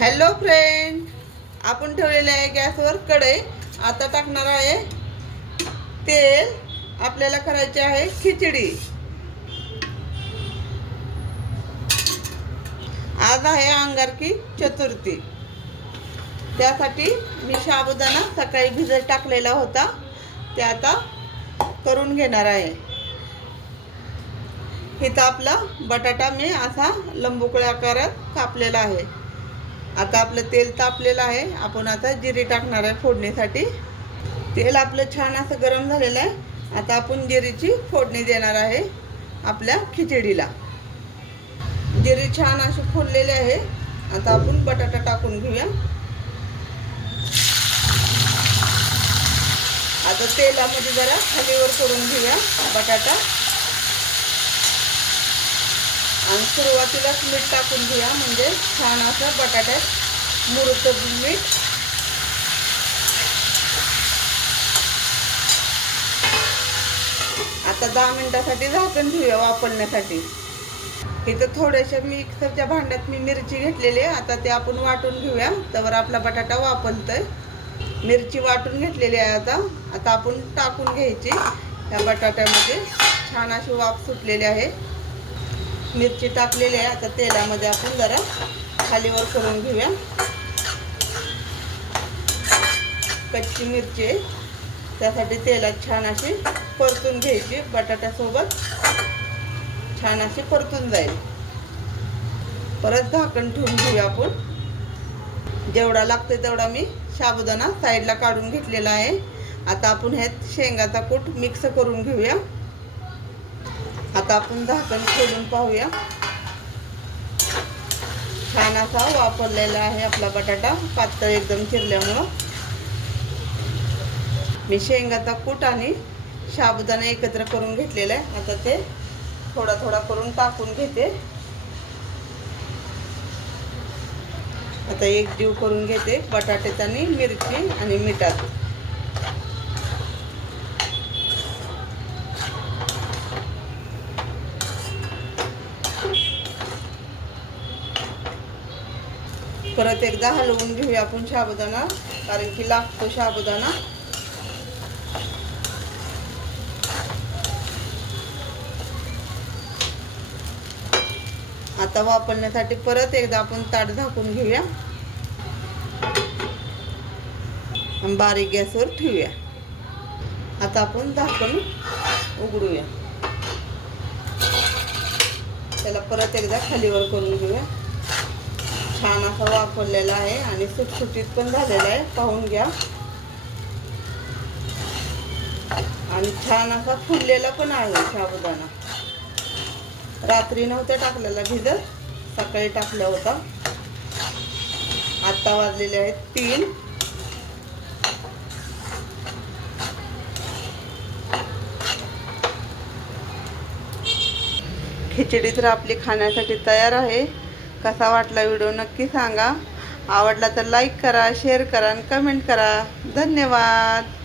Hello friend आपण ठेवलेले आहे गॅसवर कढई आता टाकणार आहे तेल. आपल्याला करायचे आहे खिचडी. आज आहे अंगारकी चतुर्थी. त्यासाठी मी साबुदाणा सकाळी भिजत टाकलेला होता. ते आता करून घेणार आहे. इथं आपला बटाटा मी असा लंबुकळ्या आकारात कापलेला आहे. आता आपलं तेल तापलेलं आहे. आपण आता जिरे टाकणार आहे फोडणीसाठी. तेल आपलं छान असं गरम झालेलं आहे. आता आपण जिरीची फोडणी देणार आहे आपल्या खिचडीला. जिरे छान असे फुललेले आहे. आता आपण बटाटा टाकून घेऊया. आता तेलामध्ये जरा खालीवर करून घेऊया बटाटा. आणि सुरुवातीलाच मीठ टाकून घेऊया म्हणजे छान असं बटाट्यात मुरतं मीठ. आता दहा मिनटासाठी झाकण घेऊया वापरण्यासाठी. इथं थोड्याशा मिक्सरच्या भांड्यात मी मिरची घेतलेली आहे. आता ते आपण वाटून घेऊया. तर आपला बटाटा वापरतोय. मिरची वाटून घेतलेली आहे आता. आता आपण टाकून घ्यायची. या बटाट्यामध्ये छान अशी वाफ सुटलेली आहे. मिरची टाकलेली आहे. आता तेलामध्ये आपण जरा खालीवर करून घेऊया. कच्ची मिरची आहे. त्यासाठी तेलात छान अशी परतून घ्यायची. बटाट्यासोबत छान अशी परतून जाईल. परत झाकण ठेवून घेऊया आपण. जेवढा लागतो तेवढा मी साबुदाणा साईडला काढून घेतलेला आहे. आता आपण ह्यात शेंगाचा कूट मिक्स करून घेऊया. आता आपण झाकण खोलून पाहूया. छान असा वापरलेला आहे आपला बटाटा पातळ एकदम चिरल्यामुळं. मी शेंगाचा कूट आणि साबुदाणा एकत्र करून घेतलेला आहे. आता ते थोडा थोडा करून टाकून घेते. आता एक जीव करून घेते बटाट्यात आणि मिरची आणि मिठात. परत एकदा हलवून घेऊया आपण साबुदाणा कारण की लागतो साबुदाणा. आता वापरण्यासाठी परत एकदा आपण ताट झाकून घेऊया. बारीक गॅसवर ठेवूया. आता आपण झाकण उघडूया. त्याला परत एकदा खालीवर करून घेऊया. छान असा वापरलेला आहे आणि सुटसुटीत पण झालेला आहे. पाहून घ्या. आणि छान असा फुललेला पण आहे साबुदाणा. रात्री नव्हत्या टाकलेला भिजत सकाळी टाकला होता. आत्ता वाजलेले आहेत तीन. खिचडी तर आपली खाण्यासाठी तयार आहे. कसा वाटला व्हिडिओ नक्की सांगा. आवडला तर लाईक करा शेअर करा आणि कमेंट करा. धन्यवाद.